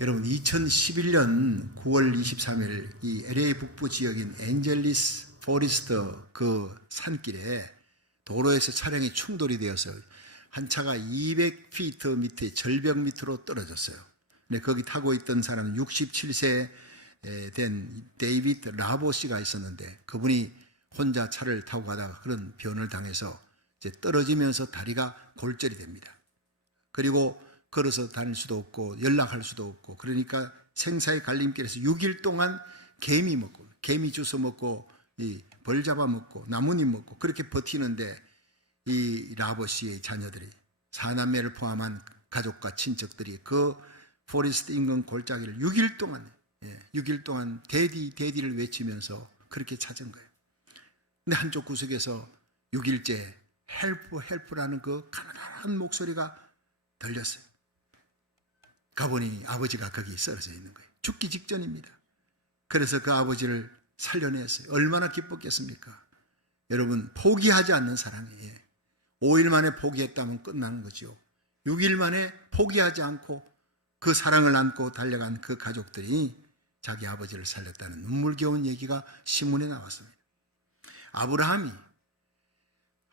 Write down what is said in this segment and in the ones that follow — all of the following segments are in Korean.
여러분 2011년 9월 23일 이 LA 북부 지역인 엔젤리스 포리스터 그 산길에 도로에서 차량이 충돌이 되어서 한 차가 200피트 밑에 절벽 밑으로 떨어졌어요. 근데 거기 타고 있던 사람은 67세 된 데이비드 라보 씨가 있었는데 그분이 혼자 차를 타고 가다가 그런 변을 당해서 이제 떨어지면서 다리가 골절이 됩니다. 그리고 걸어서 다닐 수도 없고 연락할 수도 없고 그러니까 생사의 갈림길에서 6일 동안 개미 먹고 개미 주워 먹고 벌 잡아 먹고 나뭇잎 먹고 그렇게 버티는데 이 라보 씨의 자녀들이 4남매를 포함한 가족과 친척들이 그 포리스트 인근 골짜기를 6일 동안 데디를 외치면서 그렇게 찾은 거예요. 근데 한쪽 구석에서 6일째 헬프라는 그 가난한 목소리가 들렸어요. 가보니 아버지가 거기 쓰러져 있는 거예요. 죽기 직전입니다. 그래서 그 아버지를 살려냈어요. 얼마나 기뻤겠습니까? 여러분, 포기하지 않는 사랑이에요. 5일 만에 포기했다면 끝나는 거죠. 6일 만에 포기하지 않고 그 사랑을 안고 달려간 그 가족들이 자기 아버지를 살렸다는 눈물겨운 얘기가 신문에 나왔습니다. 아브라함이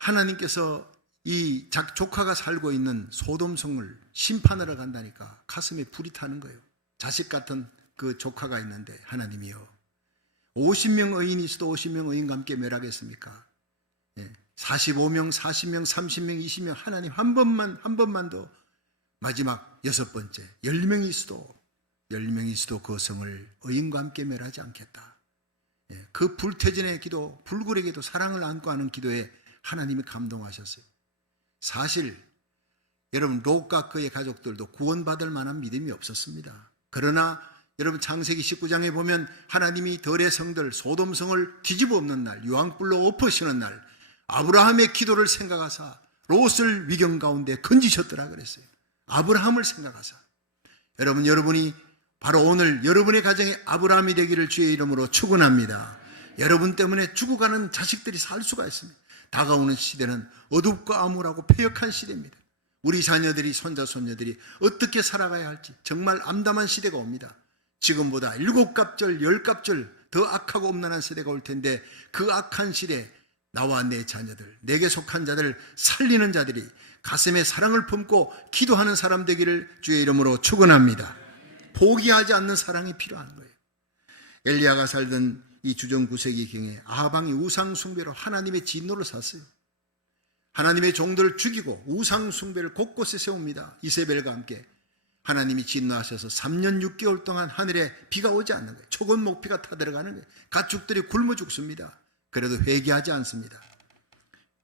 하나님께서 이 조카가 살고 있는 소돔성을 심판하러 간다니까 가슴에 불이 타는 거예요. 자식 같은 그 조카가 있는데 하나님이요, 50명 의인이 있어도 50명 의인과 함께 멸하겠습니까? 45명, 40명, 30명, 20명 하나님 한 번만 더 마지막 6번째 10명이 있어도 그 성을 의인과 함께 멸하지 않겠다. 그 불태전의 기도, 불굴의 기도, 사랑을 안고 하는 기도에 하나님이 감동하셨어요. 사실 여러분 롯과 그의 가족들도 구원받을 만한 믿음이 없었습니다. 그러나 여러분 창세기 19장에 보면 하나님이 들의 성들 소돔성을 뒤집어 엎는 날, 유황불로 엎으시는 날 아브라함의 기도를 생각하사 롯을 위경 가운데 건지셨더라 그랬어요. 아브라함을 생각하사. 여러분이 바로 오늘 여러분의 가정에 아브라함이 되기를 주의 이름으로 축원합니다. 여러분 때문에 죽어가는 자식들이 살 수가 있습니다. 다가오는 시대는 어둡고 암울하고 패역한 시대입니다. 우리 자녀들이 손자 손녀들이 어떻게 살아가야 할지 정말 암담한 시대가 옵니다. 지금보다 7갑절 10갑절 더 악하고 엄난한 시대가 올 텐데 그 악한 시대 나와 내 자녀들, 내게 속한 자들 살리는 자들이 가슴에 사랑을 품고 기도하는 사람 되기를 주의 이름으로 축원합니다. 포기하지 않는 사랑이 필요한 거예요. 엘리야가 살던 이 주전 9세기경에 아방이 우상숭배로 하나님의 진노를 샀어요. 하나님의 종들을 죽이고 우상숭배를 곳곳에 세웁니다. 이세벨과 함께 하나님이 진노하셔서 3년 6개월 동안 하늘에 비가 오지 않는 거예요. 초건 목비가 타들어가는 거예요. 가축들이 굶어 죽습니다. 그래도 회개하지 않습니다.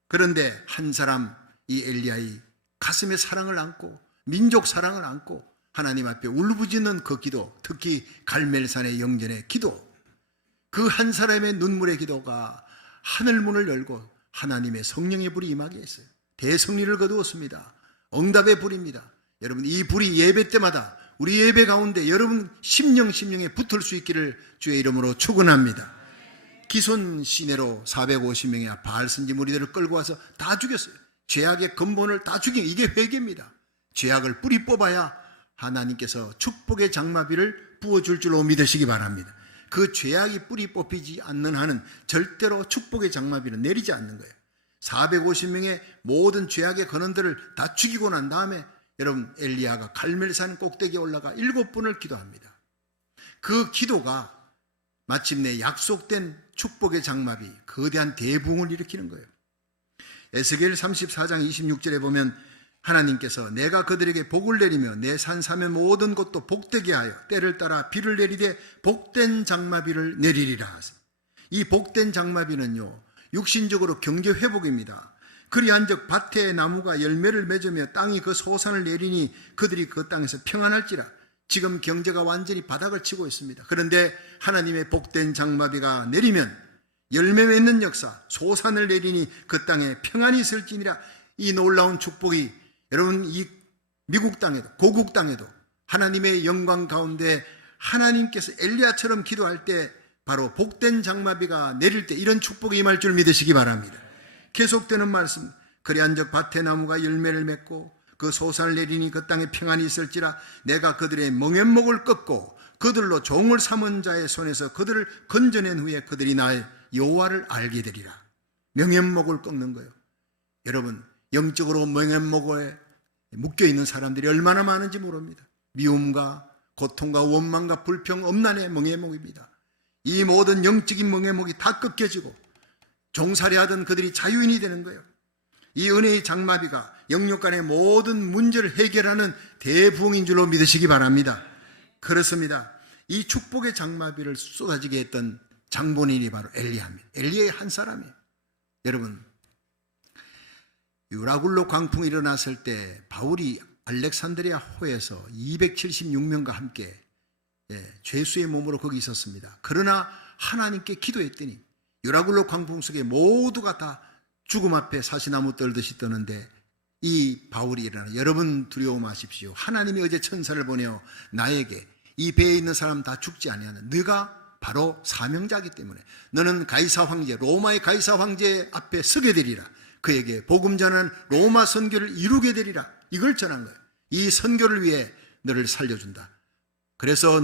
그런데 한 사람 이 엘리야의 가슴에 사랑을 안고 민족 사랑을 안고 하나님 앞에 울부짖는 그 기도, 특히 갈멜산의 영전의 기도, 그 한 사람의 눈물의 기도가 하늘문을 열고 하나님의 성령의 불이 임하게 했어요. 대성리를 거두었습니다. 응답의 불입니다. 여러분 이 불이 예배 때마다 우리 예배 가운데 여러분 심령에 붙을 수 있기를 주의 이름으로 축원합니다. 기손 시내로 450명의 바알 선지 무리들을 끌고 와서 다 죽였어요. 죄악의 근본을 다 죽인 이게 회개입니다. 죄악을 뿌리 뽑아야 하나님께서 축복의 장마비를 부어줄 줄로 믿으시기 바랍니다. 그 죄악이 뿌리 뽑히지 않는 한은 절대로 축복의 장마비는 내리지 않는 거예요. 450명의 모든 죄악의 근원들을 다 죽이고 난 다음에 여러분 엘리야가 갈멜산 꼭대기에 올라가 7번을 기도합니다. 그 기도가 마침내 약속된 축복의 장마비, 거대한 대붕을 일으키는 거예요. 에스겔 34장 26절에 보면 하나님께서 내가 그들에게 복을 내리며 내 산삼의 모든 곳도 복되게 하여 때를 따라 비를 내리되 복된 장마비를 내리리라 하세요. 이 복된 장마비는요 육신적으로 경제 회복입니다. 그리한즉 밭에 나무가 열매를 맺으며 땅이 그 소산을 내리니 그들이 그 땅에서 평안할지라. 지금 경제가 완전히 바닥을 치고 있습니다. 그런데 하나님의 복된 장마비가 내리면 열매 맺는 역사, 소산을 내리니 그 땅에 평안이 있을지니라. 이 놀라운 축복이 여러분 이 미국 땅에도 고국 땅에도 하나님의 영광 가운데 하나님께서 엘리야처럼 기도할 때 바로 복된 장마비가 내릴 때 이런 축복이 임할 줄 믿으시기 바랍니다. 계속되는 말씀, 그리한즉 밭에 나무가 열매를 맺고 그 소산을 내리니 그 땅에 평안이 있을지라. 내가 그들의 멍에목을 꺾고 그들로 종을 삼은 자의 손에서 그들을 건져낸 후에 그들이 나의 여호와를 알게 되리라. 멍에목을 꺾는 거예요. 여러분, 영적으로 멍에목에 묶여있는 사람들이 얼마나 많은지 모릅니다. 미움과 고통과 원망과 불평, 엄난의 멍에목입니다. 이 모든 영적인 멍에목이 다 꺾여지고 종살이하던 그들이 자유인이 되는 거예요. 이 은혜의 장마비가 영역 간의 모든 문제를 해결하는 대부흥인 줄로 믿으시기 바랍니다. 그렇습니다. 이 축복의 장마비를 쏟아지게 했던 장본인이 바로 엘리야입니다. 엘리야의 한 사람이에요. 여러분, 유라굴로 광풍이 일어났을 때 바울이 알렉산드리아 호에서 276명과 함께 죄수의 몸으로 거기 있었습니다. 그러나 하나님께 기도했더니 유라굴로 광풍 속에 모두가 다 죽음 앞에 사시나무 떨듯이 떠는데 이 바울이 일어나, 여러분 두려워 마십시오. 하나님이 어제 천사를 보내어 나에게 이 배에 있는 사람 다 죽지 아니하는, 네가 바로 사명자이기 때문에 너는 가이사 황제, 로마의 가이사 황제 앞에 서게 되리라. 그에게 복음 전하는 로마 선교를 이루게 되리라. 이걸 전한 거예요. 이 선교를 위해 너를 살려준다. 그래서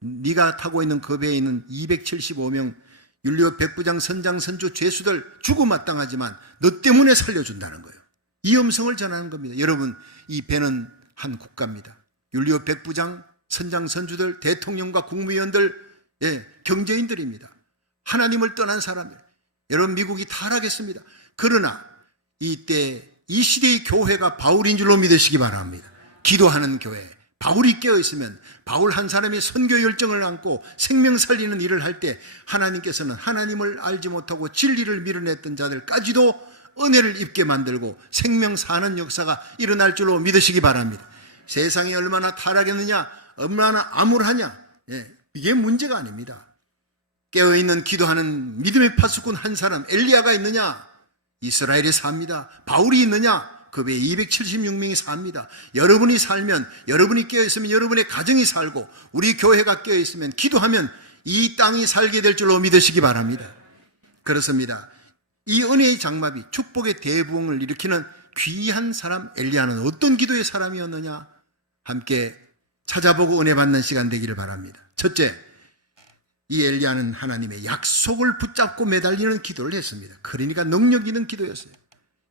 네가 타고 있는 그 배에 있는 275명 율리오 백부장, 선장, 선주, 죄수들 죽어마땅하지만 너 때문에 살려준다는 거예요. 이 음성을 전하는 겁니다. 여러분, 이 배는 한 국가입니다. 율리오 백부장, 선장, 선주들, 대통령과 국무위원들, 경제인들입니다. 하나님을 떠난 사람이에요. 여러분, 미국이 타락했습니다. 그러나 이때 이 시대의 교회가 바울인 줄로 믿으시기 바랍니다. 기도하는 교회. 바울이 깨어있으면, 바울 한 사람이 선교 열정을 안고 생명 살리는 일을 할 때 하나님께서는 하나님을 알지 못하고 진리를 밀어냈던 자들까지도 은혜를 입게 만들고 생명 사는 역사가 일어날 줄로 믿으시기 바랍니다. 세상이 얼마나 타락했느냐, 얼마나 암울하냐, 이게 문제가 아닙니다. 깨어있는 기도하는 믿음의 파수꾼 한 사람 엘리야가 있느냐? 이스라엘이 삽니다. 바울이 있느냐? 그 외에 276명이 삽니다. 여러분이 살면, 여러분이 깨어있으면 여러분의 가정이 살고 우리 교회가 깨어있으면, 기도하면 이 땅이 살게 될 줄로 믿으시기 바랍니다. 그렇습니다. 이 은혜의 장마비, 축복의 대부흥을 일으키는 귀한 사람 엘리야는 어떤 기도의 사람이었느냐? 함께 찾아보고 은혜 받는 시간 되기를 바랍니다. 첫째, 이 엘리야는 하나님의 약속을 붙잡고 매달리는 기도를 했습니다. 그러니까 능력 있는 기도였어요.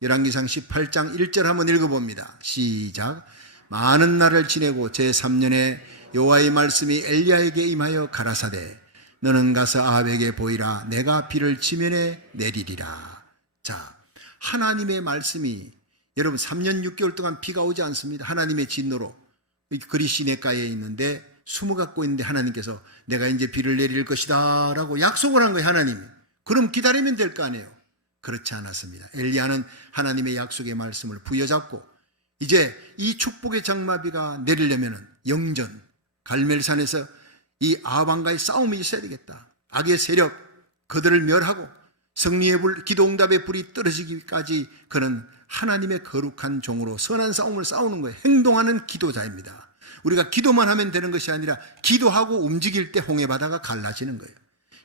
열왕기상 18장 1절 한번 읽어봅니다. 시작. 많은 날을 지내고 제3년에 여호와의 말씀이 엘리야에게 임하여 가라사대 너는 가서 아합에게 보이라. 내가 비를 지면에 내리리라. 자, 하나님의 말씀이, 여러분 3년 6개월 동안 비가 오지 않습니다. 하나님의 진노로 그리 시내가에 있는데 숨어 갖고 있는데 하나님께서 내가 이제 비를 내릴 것이다 라고 약속을 한 거예요. 하나님이. 그럼 기다리면 될 거 아니에요. 그렇지 않았습니다. 엘리야는 하나님의 약속의 말씀을 부여잡고 이제 이 축복의 장마비가 내리려면 영전 갈멜산에서 이 아합과의 싸움이 있어야 되겠다. 악의 세력 그들을 멸하고 승리의 불, 기도응답의 불이 떨어지기까지 그는 하나님의 거룩한 종으로 선한 싸움을 싸우는 거예요. 행동하는 기도자입니다. 우리가 기도만 하면 되는 것이 아니라 기도하고 움직일 때 홍해바다가 갈라지는 거예요.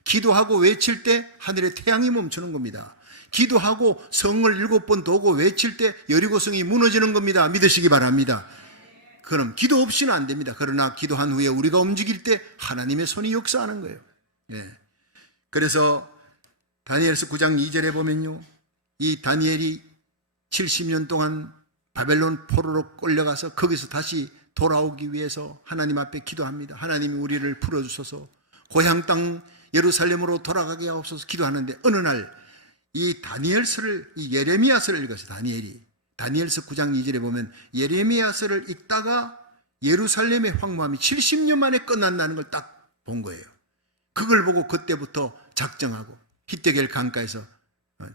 기도하고 외칠 때 하늘의 태양이 멈추는 겁니다. 기도하고 성을 7번 도고 외칠 때 여리고성이 무너지는 겁니다. 믿으시기 바랍니다. 그럼 기도 없이는 안 됩니다. 그러나 기도한 후에 우리가 움직일 때 하나님의 손이 역사하는 거예요. 그래서 다니엘서 9장 2절에 보면요, 이 다니엘이 70년 동안 바벨론 포로로 끌려가서 거기서 다시 돌아오기 위해서 하나님 앞에 기도합니다. 하나님이 우리를 풀어주소서, 고향 땅 예루살렘으로 돌아가게 하옵소서 기도하는데 어느 날 이 다니엘서를, 이 예레미야서를 읽었어요. 다니엘서 9장 2절에 보면 예레미야서를 읽다가 예루살렘의 황무함이 70년 만에 끝난다는 걸 딱 본 거예요. 그걸 보고 그때부터 작정하고 히데겔 강가에서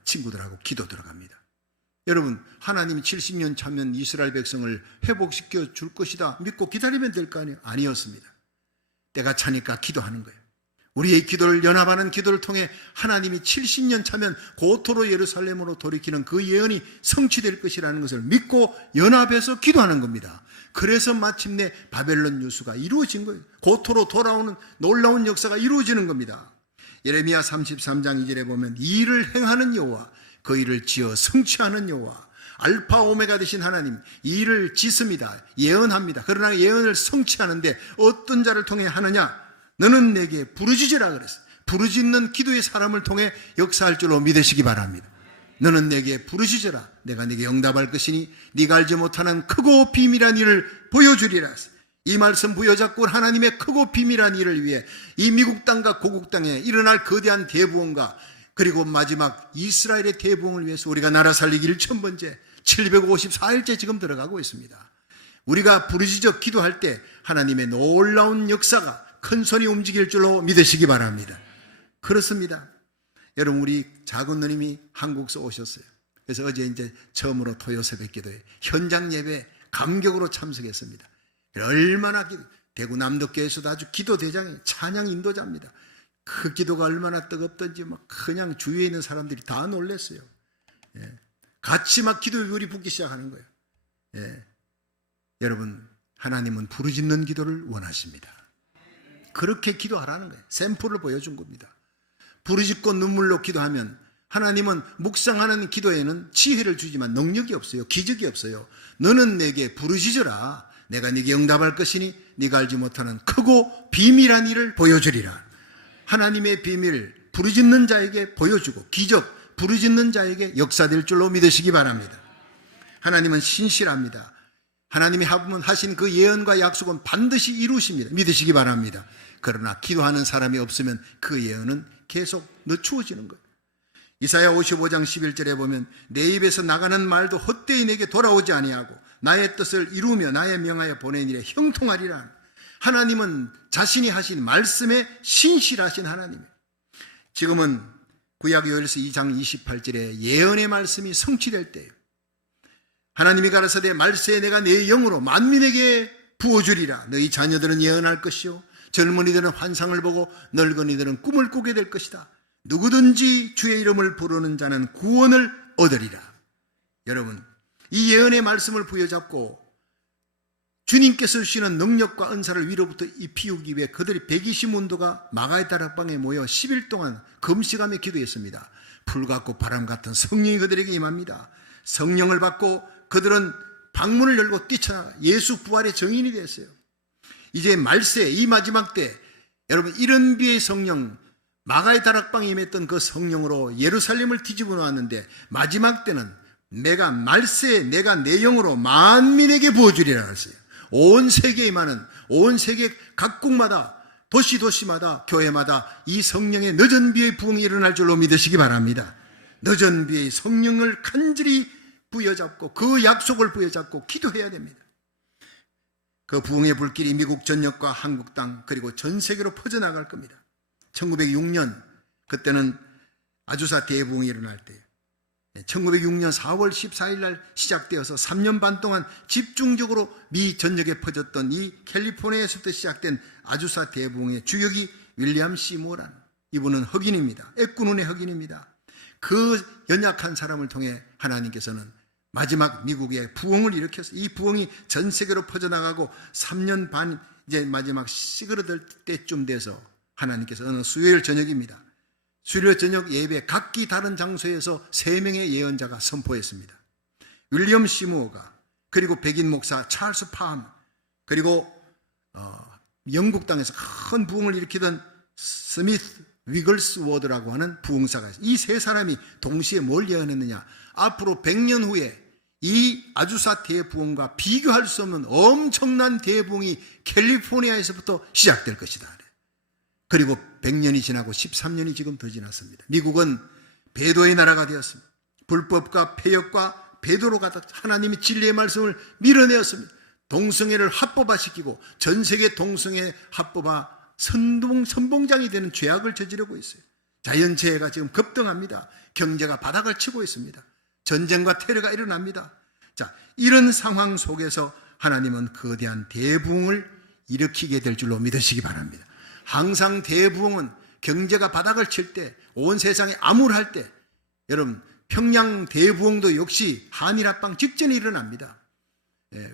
친구들하고 기도 들어갑니다. 여러분, 하나님이 70년 차면 이스라엘 백성을 회복시켜 줄 것이다 믿고 기다리면 될 거 아니에요? 아니었습니다. 때가 차니까 기도하는 거예요. 우리의 기도를, 연합하는 기도를 통해 하나님이 70년 차면 고토로 예루살렘으로 돌이키는 그 예언이 성취될 것이라는 것을 믿고 연합해서 기도하는 겁니다. 그래서 마침내 바벨론 유수가 이루어진 거예요. 고토로 돌아오는 놀라운 역사가 이루어지는 겁니다. 예레미야 33장 2절에 보면 이 일을 행하는 여호와, 그 일을 지어 성취하는 여호와, 알파 오메가 되신 하나님, 이 일을 짓습니다. 예언합니다. 그러나 예언을 성취하는데 어떤 자를 통해 하느냐? 너는 내게 부르짖으라 그랬어요. 부르짖는 기도의 사람을 통해 역사할 줄로 믿으시기 바랍니다. 너는 내게 부르짖으라. 내가 네게 응답할 것이니 네가 알지 못하는 크고 비밀한 일을 보여주리라. 이 말씀 부여잡고 하나님의 크고 비밀한 일을 위해 이 미국 땅과 고국 땅에 일어날 거대한 대부흥과 그리고 마지막 이스라엘의 대부흥을 위해서 우리가 나라 살리기 1000번째 754일째 지금 들어가고 있습니다. 우리가 부르짖어 기도할 때 하나님의 놀라운 역사가 큰 손이 움직일 줄로 믿으시기 바랍니다. 그렇습니다. 여러분, 우리 작은 누님이 한국에서 오셨어요. 그래서 어제 이제 처음으로 토요 새벽 기도에 현장 예배 감격으로 참석했습니다. 얼마나 대구 남덕교에서도 아주 기도 대장이 찬양 인도자입니다. 그 기도가 얼마나 뜨겁던지 막 그냥 주위에 있는 사람들이 다 놀랐어요. 예. 같이 막 기도의 불이 붙기 시작하는 거예요. 예. 여러분, 하나님은 부르짖는 기도를 원하십니다. 그렇게 기도하라는 거예요. 샘플을 보여준 겁니다. 부르짖고 눈물로 기도하면 하나님은 묵상하는 기도에는 지혜를 주지만 능력이 없어요. 기적이 없어요. 너는 내게 부르짖으라. 내가 네게 응답할 것이니 네가 알지 못하는 크고 비밀한 일을 보여주리라. 하나님의 비밀 부르짖는 자에게 보여주고 기적 부르짖는 자에게 역사될 줄로 믿으시기 바랍니다. 하나님은 신실합니다. 하나님이 하신 그 예언과 약속은 반드시 이루십니다. 믿으시기 바랍니다. 그러나 기도하는 사람이 없으면 그 예언은 계속 늦추어지는 거예요. 이사야 55장 11절에 보면 내 입에서 나가는 말도 헛되이 내게 돌아오지 아니하고 나의 뜻을 이루며 나의 명하여 보낸 일에 형통하리라. 하나님은 자신이 하신 말씀에 신실하신 하나님이에요. 지금은 구약 요엘서 2장 28절에 예언의 말씀이 성취될 때예요. 하나님이 가라사대 말세에 내가 내 영으로 만민에게 부어주리라. 너희 자녀들은 예언할 것이요 젊은이들은 환상을 보고 늙은이들은 꿈을 꾸게 될 것이다. 누구든지 주의 이름을 부르는 자는 구원을 얻으리라. 여러분, 이 예언의 말씀을 부여잡고 주님께서 주시는 능력과 은사를 위로부터 입히우기 위해 그들이 120문도가 마가의 다락방에 모여 10일 동안 금식하며 기도했습니다. 불 같고 바람 같은 성령이 그들에게 임합니다. 성령을 받고 그들은 방문을 열고 뛰쳐나가 예수 부활의 증인이 됐어요. 이제 말세 이 마지막 때 여러분 이른 비의 성령 마가의 다락방에 임했던 그 성령으로 예루살렘을 뒤집어 놓았는데 마지막 때는 내가 말세에 내가 내 영으로 만민에게 부어주리라 했어요. 온 세계에 임하는 온 세계 각국마다 도시마다 교회마다 이 성령의 늦은 비의 부흥이 일어날 줄로 믿으시기 바랍니다. 늦은 비의 성령을 간절히 부여잡고 그 약속을 부여잡고 기도해야 됩니다. 그 부흥의 불길이 미국 전역과 한국 땅 그리고 전 세계로 퍼져나갈 겁니다. 1906년 그때는 아주사 대부흥이 일어날 때예요. 1906년 4월 14일 날 시작되어서 3년 반 동안 집중적으로 미 전역에 퍼졌던 이 캘리포니아에서부터 시작된 아주사 대부흥의 주역이 윌리엄 시무어란 이분은 흑인입니다. 애꾸눈의 흑인입니다. 그 연약한 사람을 통해 하나님께서는 마지막 미국의 부흥을 일으켰어요. 이 부흥이 전 세계로 퍼져나가고 3년 반 이제 마지막 시그러들 때쯤 돼서 하나님께서 어느 수요일 저녁입니다. 수요일 저녁 예배 각기 다른 장소에서 3명의 예언자가 선포했습니다. 윌리엄 시무어가 그리고 백인 목사 찰스 팜 그리고 영국 땅에서 큰 부흥을 일으키던 스미스 위글스워드라고 하는 부흥사가 있어요. 이 세 사람이 동시에 뭘 예언했느냐? 앞으로 100년 후에 이 아주사 대부흥과 비교할 수 없는 엄청난 대부흥이 캘리포니아에서부터 시작될 것이다. 그리고 100년이 지나고 13년이 지금 더 지났습니다. 미국은 배도의 나라가 되었습니다. 불법과 폐역과 배도로 가득 하나님의 진리의 말씀을 밀어내었습니다. 동성애를 합법화시키고 전 세계 동성애 합법화 선봉장이 되는 죄악을 저지르고 있어요. 자연재해가 지금 급등합니다. 경제가 바닥을 치고 있습니다. 전쟁과 테러가 일어납니다. 자, 이런 상황 속에서 하나님은 거대한 대부흥을 일으키게 될 줄로 믿으시기 바랍니다. 항상 대부흥은 경제가 바닥을 칠 때, 온 세상에 암울할 때, 여러분 평양 대부흥도 역시 한일 합방 직전에 일어납니다.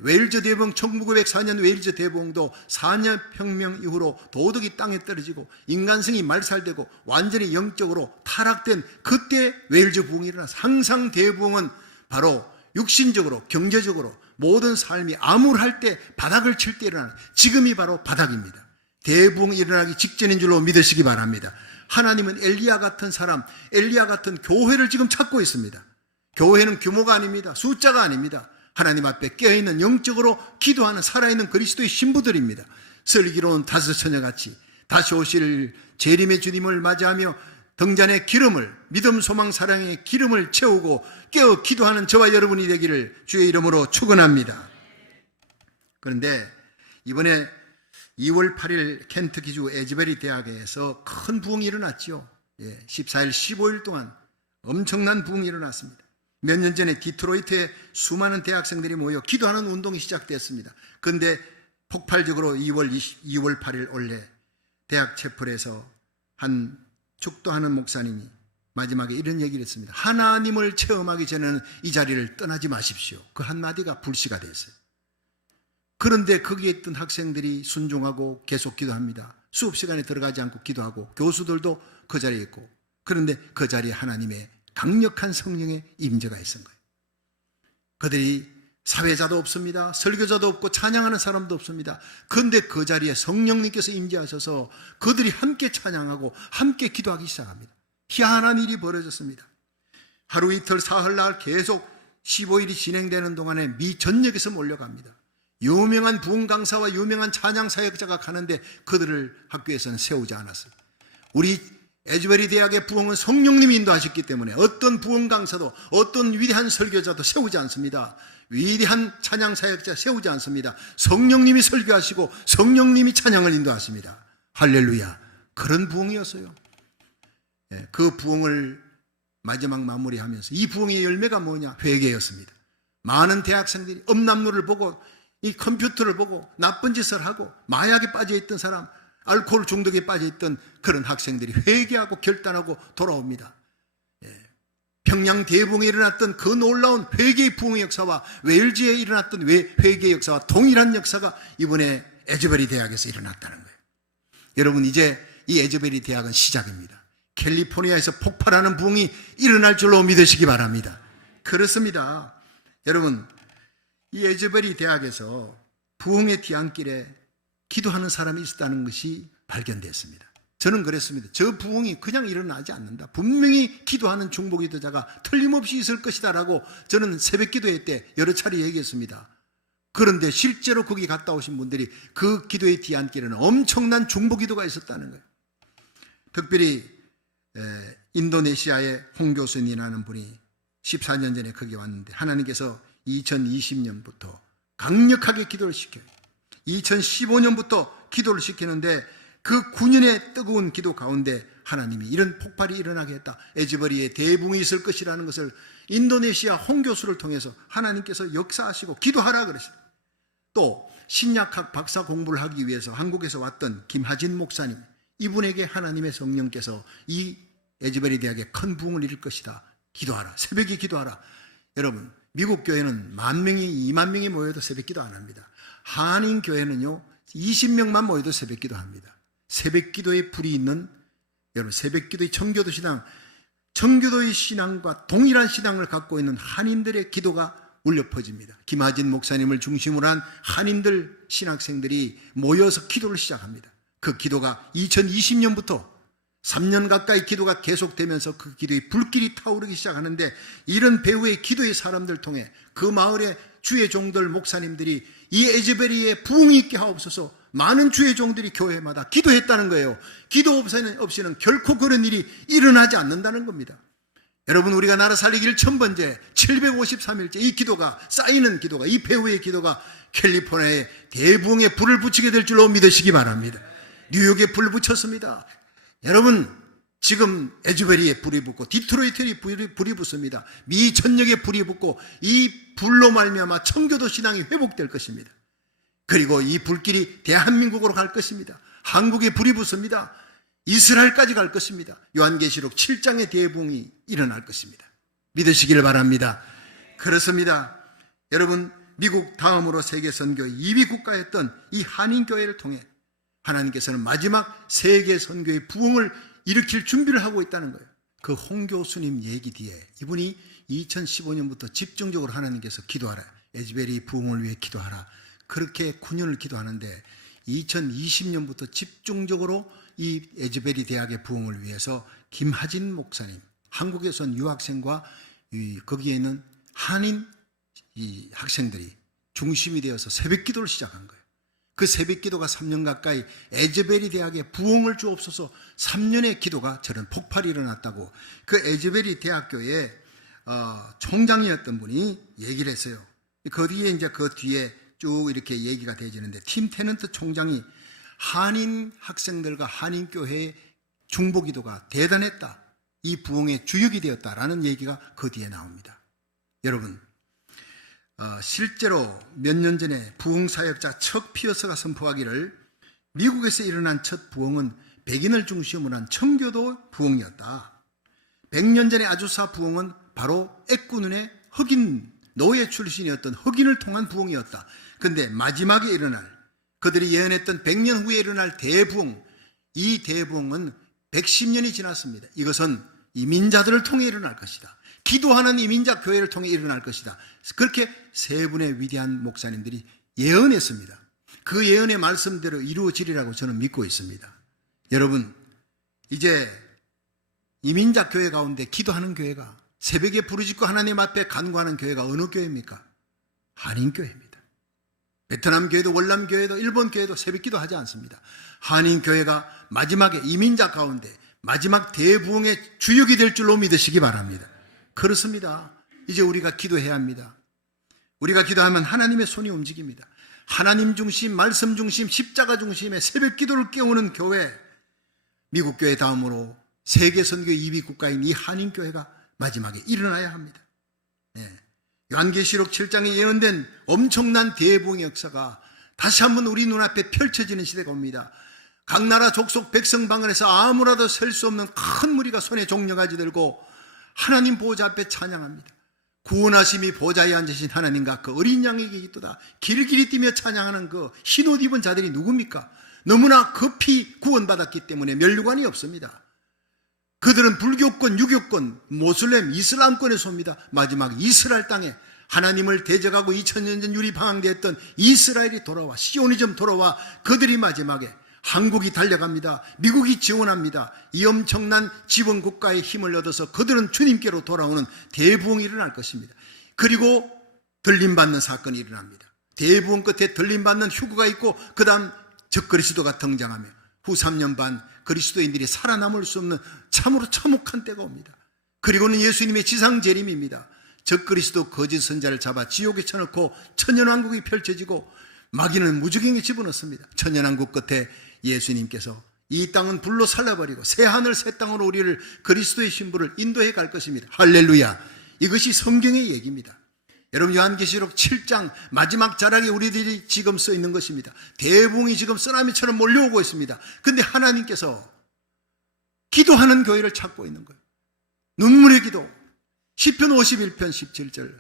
웨일즈 대부흥 1904년 웨일즈 대부흥도 4년 혁명 이후로 도덕이 땅에 떨어지고 인간성이 말살되고 완전히 영적으로 타락된 그때 웨일즈 부흥이 일어나서 항상 대부흥은 바로 육신적으로, 경제적으로 모든 삶이 암울할 때, 바닥을 칠 때 일어나는, 지금이 바로 바닥입니다. 대부흥이 일어나기 직전인 줄로 믿으시기 바랍니다. 하나님은 엘리야 같은 사람, 엘리야 같은 교회를 지금 찾고 있습니다. 교회는 규모가 아닙니다. 숫자가 아닙니다. 하나님 앞에 깨어있는, 영적으로 기도하는 살아있는 그리스도의 신부들입니다. 슬기로운 다섯 처녀같이 다시 오실 재림의 주님을 맞이하며 등잔의 기름을, 믿음, 소망, 사랑의 기름을 채우고 깨어 기도하는 저와 여러분이 되기를 주의 이름으로 축원합니다. 그런데 이번에 2월 8일 켄터키주 에즈베리 대학에서 큰 부흥이 일어났죠. 14일, 15일 동안 엄청난 부흥이 일어났습니다. 몇 년 전에 디트로이트에 수많은 대학생들이 모여 기도하는 운동이 시작됐습니다. 그런데 폭발적으로 2월 8일 원래 대학 채플에서 한 축도하는 목사님이 마지막에 이런 얘기를 했습니다. 하나님을 체험하기 전에는 이 자리를 떠나지 마십시오. 그 한마디가 불씨가 됐어요. 그런데 거기에 있던 학생들이 순종하고 계속 기도합니다. 수업 시간에 들어가지 않고 기도하고 교수들도 그 자리에 있고, 그런데 그 자리에 하나님의 강력한 성령의 임재가 있은 거예요. 그들이 사회자도 없습니다. 설교자도 없고 찬양하는 사람도 없습니다. 그런데 그 자리에 성령님께서 임재하셔서 그들이 함께 찬양하고 함께 기도하기 시작합니다. 희한한 일이 벌어졌습니다. 하루 이틀 사흘날 계속 15일이 진행되는 동안에 미 전역에서 몰려갑니다. 유명한 부흥 강사와 유명한 찬양 사역자가 가는데 그들을 학교에서는 세우지 않았어요. 우리 에즈베리 대학의 부흥은 성령님이 인도하셨기 때문에 어떤 부흥 강사도, 어떤 위대한 설교자도 세우지 않습니다. 위대한 찬양 사역자 세우지 않습니다. 성령님이 설교하시고 성령님이 찬양을 인도하십니다. 할렐루야. 그런 부흥이었어요. 그 부흥을 마지막 마무리하면서 이 부흥의 열매가 뭐냐? 회개였습니다. 많은 대학생들이 음란물을 보고, 이 컴퓨터를 보고 나쁜 짓을 하고 마약에 빠져있던 사람, 알코올 중독에 빠져있던 그런 학생들이 회개하고 결단하고 돌아옵니다. 평양 대부흥에 일어났던 그 놀라운 회개의 부흥의 역사와 웨일즈에 일어났던 회개의 역사와 동일한 역사가 이번에 에즈베리 대학에서 일어났다는 거예요. 여러분, 이제 이 에즈베리 대학은 시작입니다. 캘리포니아에서 폭발하는 부흥이 일어날 줄로 믿으시기 바랍니다. 그렇습니다. 여러분, 이 에즈베리 대학에서 부흥의 뒤안길에 기도하는 사람이 있었다는 것이 발견됐습니다. 저는 그랬습니다. 저 부흥이 그냥 일어나지 않는다. 분명히 기도하는 중보기도자가 틀림없이 있을 것이다 라고 저는 새벽 기도회 때 여러 차례 얘기했습니다. 그런데 실제로 거기 갔다 오신 분들이 그 기도의 뒤안길에는 엄청난 중보기도가 있었다는 거예요. 특별히 인도네시아의 홍 교수님이라는 분이 14년 전에 거기 왔는데 하나님께서 2020년부터 강력하게 기도를 시켜요. 2015년부터 기도를 시키는데 그 9년의 뜨거운 기도 가운데 하나님이 이런 폭발이 일어나게 했다. 에즈베리에 대붕이 있을 것이라는 것을 인도네시아 홍 교수를 통해서 하나님께서 역사하시고 기도하라 그러시다. 또 신약학 박사 공부를 하기 위해서 한국에서 왔던 김하진 목사님, 이분에게 하나님의 성령께서 이 에즈베리 대학에 큰 부흥을 이룰 것이다. 기도하라. 새벽에 기도하라. 여러분, 미국 교회는 10,000명이 20,000명이 모여도 새벽 기도 안 합니다. 한인 교회는요 20명만 모여도 새벽 기도 합니다. 새벽 기도에 불이 있는, 여러분, 새벽 기도의 청교도 신앙, 청교도의 신앙과 동일한 신앙을 갖고 있는 한인들의 기도가 울려 퍼집니다. 김하진 목사님을 중심으로 한 한인들 신학생들이 모여서 기도를 시작합니다. 그 기도가 2020년부터 3년 가까이 기도가 계속되면서 그 기도의 불길이 타오르기 시작하는데, 이런 배후의 기도의 사람들 통해 그 마을의 주의 종들 목사님들이 이 에즈베리에 부흥이 있게 하옵소서, 많은 주의 종들이 교회마다 기도했다는 거예요. 기도 없이는 결코 그런 일이 일어나지 않는다는 겁니다. 여러분, 우리가 나라 살리기를 1000번째 753일째 이 기도가 쌓이는 기도가, 이 배후의 기도가 캘리포니아에 대부흥에 불을 붙이게 될 줄로 믿으시기 바랍니다. 뉴욕에 불을 붙였습니다. 여러분, 지금 에즈베리에 불이 붙고 디트로이트에 불이 붙습니다. 미 전역에 불이 붙고 이 불로 말미암아 청교도 신앙이 회복될 것입니다. 그리고 이 불길이 대한민국으로 갈 것입니다. 한국에 불이 붙습니다. 이스라엘까지 갈 것입니다. 요한계시록 7장의 대부흥이 일어날 것입니다. 믿으시길 바랍니다. 그렇습니다. 여러분, 미국 다음으로 세계 선교 2위 국가였던 이 한인교회를 통해 하나님께서는 마지막 세계 선교의 부흥을 일으킬 준비를 하고 있다는 거예요. 그 홍 교수님 얘기 뒤에 이분이 2015년부터 집중적으로 하나님께서 기도하라, 에즈베리 부흥을 위해 기도하라, 그렇게 9년을 기도하는데 2020년부터 집중적으로 이 에즈베리 대학의 부흥을 위해서 김하진 목사님, 한국에서 온 유학생과 거기에 있는 한인 이 학생들이 중심이 되어서 새벽 기도를 시작한 거예요. 그 새벽 기도가 3년 가까이 에즈베리 대학에 부흥을 주옵소서 3년의 기도가 저런 폭발이 일어났다고 그 에즈베리 대학교의 총장이었던 분이 얘기를 했어요. 거기에 이제 그 뒤에 쭉 이렇게 얘기가 되어지는데 팀 테넌트 총장이 한인 학생들과 한인 교회의 중보 기도가 대단했다, 이 부흥의 주역이 되었다라는 얘기가 그 뒤에 나옵니다. 여러분, 실제로 몇 년 전에 부흥사역자 척 피어스가 선포하기를 미국에서 일어난 첫 부흥은 백인을 중심으로 한 청교도 부흥이었다. 100년 전의 아주사 부흥은 바로 애꾸눈의 흑인 노예 출신이었던 흑인을 통한 부흥이었다. 그런데 마지막에 일어날, 그들이 예언했던 100년 후에 일어날 대부흥, 이 대부흥은 110년이 지났습니다. 이것은 이민자들을 통해 일어날 것이다. 기도하는 이민자 교회를 통해 일어날 것이다. 그렇게 세 분의 위대한 목사님들이 예언했습니다. 그 예언의 말씀대로 이루어지리라고 저는 믿고 있습니다. 여러분, 이제 이민자 교회 가운데 기도하는 교회가, 새벽에 부르짖고 하나님 앞에 간구하는 교회가 어느 교회입니까? 한인교회입니다. 베트남 교회도 월남 교회도 일본 교회도 새벽 기도하지 않습니다. 한인교회가 마지막에 이민자 가운데 마지막 대부흥의 주역이 될 줄로 믿으시기 바랍니다. 그렇습니다. 이제 우리가 기도해야 합니다. 우리가 기도하면 하나님의 손이 움직입니다. 하나님 중심, 말씀 중심, 십자가 중심의 새벽 기도를 깨우는 교회, 미국 교회 다음으로 세계 선교 2위 국가인 이 한인 교회가 마지막에 일어나야 합니다. 요한계시록 7장에 예언된 엄청난 대부흥의 역사가 다시 한번 우리 눈앞에 펼쳐지는 시대가 옵니다. 각 나라 족속 백성 방언에서 아무라도 셀 수 없는 큰 무리가 손에 종려가지 들고 하나님 보호자 앞에 찬양합니다. 구원하심이 보좌에 앉으신 하나님과 그 어린 양에게 있도다. 길길이 뛰며 찬양하는 그 흰옷 입은 자들이 누굽니까? 너무나 급히 구원받았기 때문에 면류관이 없습니다. 그들은 불교권, 유교권, 모슬렘, 이슬람권에 섭니다. 마지막 이스라엘 땅에 하나님을 대적하고 2000년 전 유리 방황되었던 이스라엘이 돌아와, 시오니즘 돌아와, 그들이 마지막에 한국이 달려갑니다. 미국이 지원합니다. 이 엄청난 지원 국가의 힘을 얻어서 그들은 주님께로 돌아오는 대부흥이 일어날 것입니다. 그리고 들림받는 사건이 일어납니다. 대부흥 끝에 들림받는 휴거가 있고 그 다음 적그리스도가 등장하며 후 3년 반 그리스도인들이 살아남을 수 없는 참으로 참혹한 때가 옵니다. 그리고는 예수님의 지상 재림입니다. 적그리스도 거짓 선자를 잡아 지옥에 쳐넣고 천년왕국이 펼쳐지고 마귀는 무지경에 집어넣습니다. 천년왕국 끝에 예수님께서 이 땅은 불로 살라버리고 새 하늘 새 땅으로 우리를 그리스도의 신부를 인도해 갈 것입니다. 할렐루야. 이것이 성경의 얘기입니다. 여러분, 요한계시록 7장 마지막 자락에 우리들이 지금 써 있는 것입니다. 대부흥이 지금 쓰나미처럼 몰려오고 있습니다. 그런데 하나님께서 기도하는 교회를 찾고 있는 거예요. 눈물의 기도. 시편 51편 17절,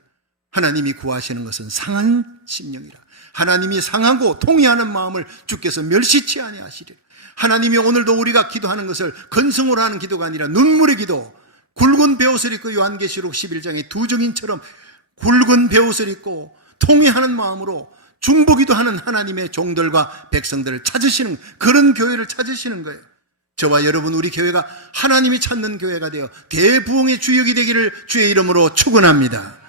하나님이 구하시는 것은 상한 심령이라. 하나님이 상하고 통회하는 마음을 주께서 멸시치 아니하시리라. 하나님이 오늘도 우리가 기도하는 것을 건성으로 하는 기도가 아니라 눈물의 기도, 굵은 베옷을 입고 요한계시록 11장의 두 증인처럼 굵은 베옷을 입고 통회하는 마음으로 중보기도하는 하나님의 종들과 백성들을 찾으시는, 그런 교회를 찾으시는 거예요. 저와 여러분, 우리 교회가 하나님이 찾는 교회가 되어 대부흥의 주역이 되기를 주의 이름으로 축원합니다.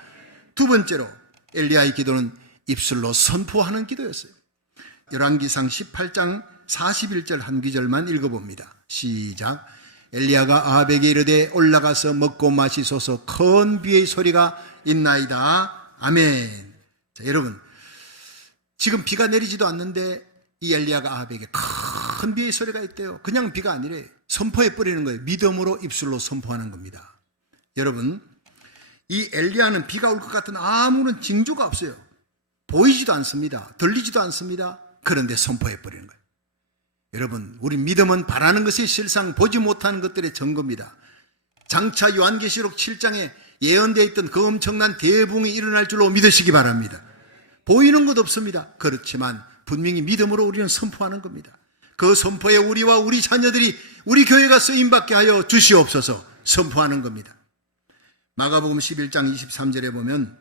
두 번째로, 엘리야의 기도는 입술로 선포하는 기도였어요. 열왕기상 18장 41절 한 구절만 읽어봅니다. 시작. 엘리야가 아합에게 이르되 올라가서 먹고 마시소서, 큰 비의 소리가 있나이다. 아멘. 자, 여러분, 지금 비가 내리지도 않는데 이 엘리야가 아합에게 큰 비의 소리가 있대요. 그냥 비가 아니래. 선포해 버리는 거예요. 믿음으로 입술로 선포하는 겁니다. 여러분, 이 엘리야는 비가 올 것 같은 아무런 징조가 없어요. 보이지도 않습니다. 들리지도 않습니다. 그런데 선포해 버리는 거예요. 여러분, 우리 믿음은 바라는 것이 실상 보지 못하는 것들의 증거입니다. 장차 요한계시록 7장에 예언되어 있던 그 엄청난 대부흥이 일어날 줄로 믿으시기 바랍니다. 보이는 것 없습니다. 그렇지만 분명히 믿음으로 우리는 선포하는 겁니다. 그 선포에 우리와 우리 자녀들이, 우리 교회가 쓰임받게 하여 주시옵소서. 선포하는 겁니다. 마가복음 11장 23절에 보면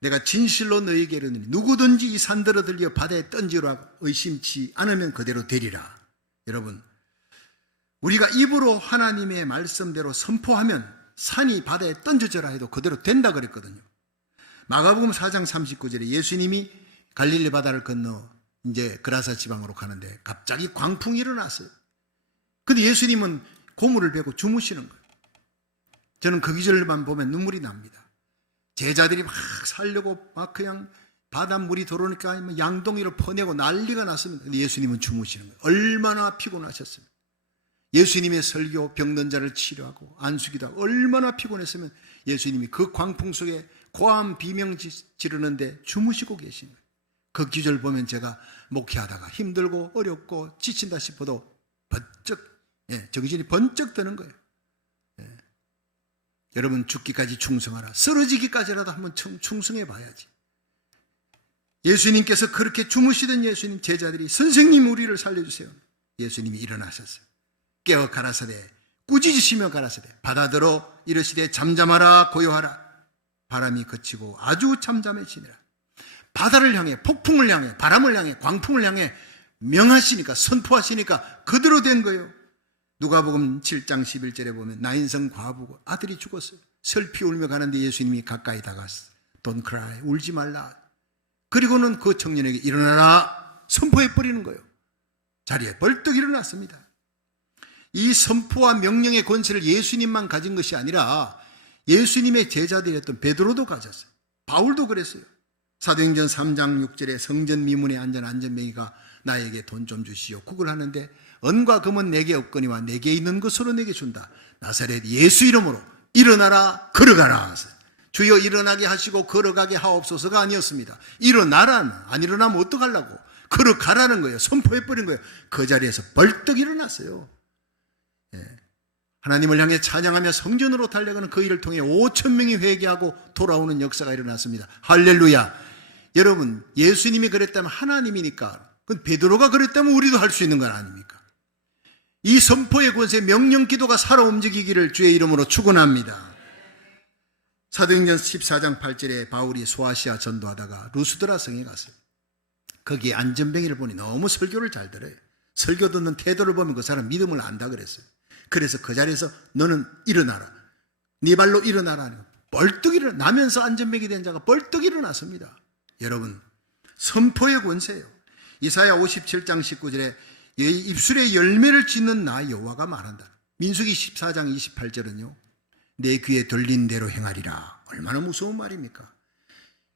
내가 진실로 너희에게 이르노니 누구든지 이 산들어 들려 바다에 던지라 의심치 않으면 그대로 되리라. 여러분, 우리가 입으로 하나님의 말씀대로 선포하면 산이 바다에 던져져라 해도 그대로 된다 그랬거든요. 마가복음 4장 39절에 예수님이 갈릴리 바다를 건너 이제 그라사 지방으로 가는데 갑자기 광풍이 일어났어요. 근데 예수님은 고무를 베고 주무시는 거예요. 저는 그 기절만 보면 눈물이 납니다. 제자들이 막 살려고 막 그냥 바닷물이 들어오니까 양동이를 퍼내고 난리가 났습니다. 근데 예수님은 주무시는 거예요. 얼마나 피곤하셨습니까? 예수님의 설교, 병든 자를 치료하고 안수기도 하고 얼마나 피곤했으면 예수님이 그 광풍 속에 고함 비명 지르는데 주무시고 계신 거예요. 그 기절 보면 제가 목회하다가 힘들고 어렵고 지친다 싶어도 번쩍, 정신이 번쩍 드는 거예요. 여러분, 죽기까지 충성하라. 쓰러지기까지라도 한번 충성해 봐야지. 예수님께서 그렇게 주무시던 예수님 제자들이 선생님 우리를 살려주세요. 예수님이 일어나셨어요. 깨어 가라사대 꾸짖으시며 가라사대 바다더러 이르시되 잠잠하라 고요하라. 바람이 그치고 아주 잠잠해지니라. 바다를 향해, 폭풍을 향해, 바람을 향해, 광풍을 향해 명하시니까, 선포하시니까 그대로 된 거예요. 누가복음 7장 11절에 보면 나인성 과부고 아들이 죽었어요. 슬피 울며 가는데 예수님이 가까이 다가왔어요. Don't cry, 울지 말라. 그리고는 그 청년에게 일어나라 선포해버리는 거예요. 자리에 벌떡 일어났습니다. 이 선포와 명령의 권세를 예수님만 가진 것이 아니라 예수님의 제자들이었던 베드로도 가졌어요. 바울도 그랬어요. 사도행전 3장 6절에 성전 미문에 앉은 안전뱅이가 나에게 돈 좀 주시오. 그걸 하는데 은과 금은 내게 없거니와 내게 있는 것으로 내게 준다. 나사렛 예수 이름으로 일어나라 걸어가라. 주여 일어나게 하시고 걸어가게 하옵소서가 아니었습니다. 일어나라는, 안 일어나면 어떡하려고, 걸어가라는 거예요. 선포해버린 거예요. 그 자리에서 벌떡 일어났어요. 하나님을 향해 찬양하며 성전으로 달려가는 그 일을 통해 5,000명이 회개하고 돌아오는 역사가 일어났습니다. 할렐루야. 여러분, 예수님이 그랬다면 하나님이니까, 그건 베드로가 그랬다면 우리도 할 수 있는 건 아닙니까? 이 선포의 권세, 명령 기도가 살아 움직이기를 주의 이름으로 축원합니다. 사도행전 14장 8절에 바울이 소아시아 전도하다가 루스드라 성에 갔어요. 거기에 안전뱅이를 보니 너무 설교를 잘 들어요. 설교 듣는 태도를 보면 그 사람 믿음을 안다 그랬어요. 그래서 그 자리에서 너는 일어나라, 네 발로 일어나라. 벌떡 일어나면서 안전뱅이 된 자가 벌떡 일어났습니다. 여러분, 선포의 권세예요. 이사야 57장 19절에 입술에 열매를 짓는 나 여호와가 말한다. 민수기 14장 28절은요, 내 귀에 들린 대로 행하리라. 얼마나 무서운 말입니까?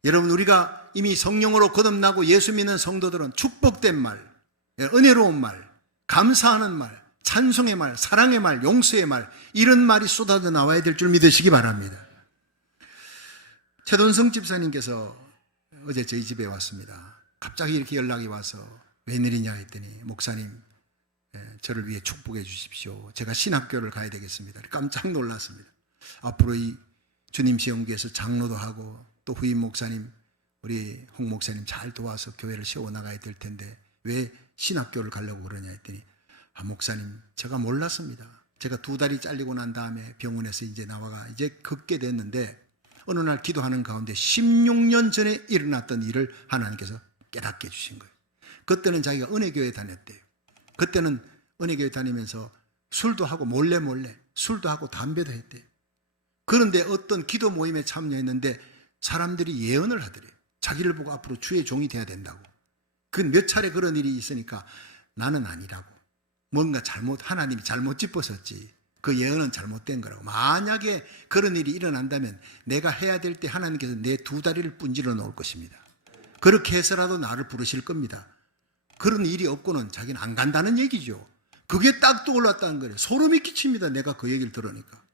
여러분, 우리가 이미 성령으로 거듭나고 예수 믿는 성도들은 축복된 말, 은혜로운 말, 감사하는 말, 찬송의 말, 사랑의 말, 용서의 말, 이런 말이 쏟아져 나와야 될 줄 믿으시기 바랍니다. 최돈성 집사님께서 어제 저희 집에 왔습니다. 갑자기 이렇게 연락이 와서 웬일이냐 했더니, 목사님, 저를 위해 축복해 주십시오. 제가 신학교를 가야 되겠습니다. 깜짝 놀랐습니다. 앞으로 이 주님 시험교에서 장로도 하고 또 후임 목사님, 우리 홍 목사님 잘 도와서 교회를 세워나가야 될 텐데 왜 신학교를 가려고 그러냐 했더니, 목사님, 제가 몰랐습니다. 제가 2달이 잘리고 난 다음에 병원에서 이제 나와가 이제 걷게 됐는데 어느 날 기도하는 가운데 16년 전에 일어났던 일을 하나님께서 깨닫게 해주신 거예요. 그때는 자기가 은혜교회 다녔대요. 그때는 은혜교회 다니면서 술도 하고 몰래 술도 하고 담배도 했대요. 그런데 어떤 기도 모임에 참여했는데 사람들이 예언을 하더래요. 자기를 보고 앞으로 주의 종이 돼야 된다고. 그 몇 차례 그런 일이 있으니까 나는 아니라고. 뭔가 하나님이 잘못 짚었었지. 그 예언은 잘못된 거라고. 만약에 그런 일이 일어난다면 내가 해야 될 때 하나님께서 내 2다리를 분질러 놓을 것입니다. 그렇게 해서라도 나를 부르실 겁니다. 그런 일이 없고는 자기는 안 간다는 얘기죠. 그게 딱 떠올랐다는 거예요. 소름이 끼칩니다. 내가 그 얘기를 들으니까.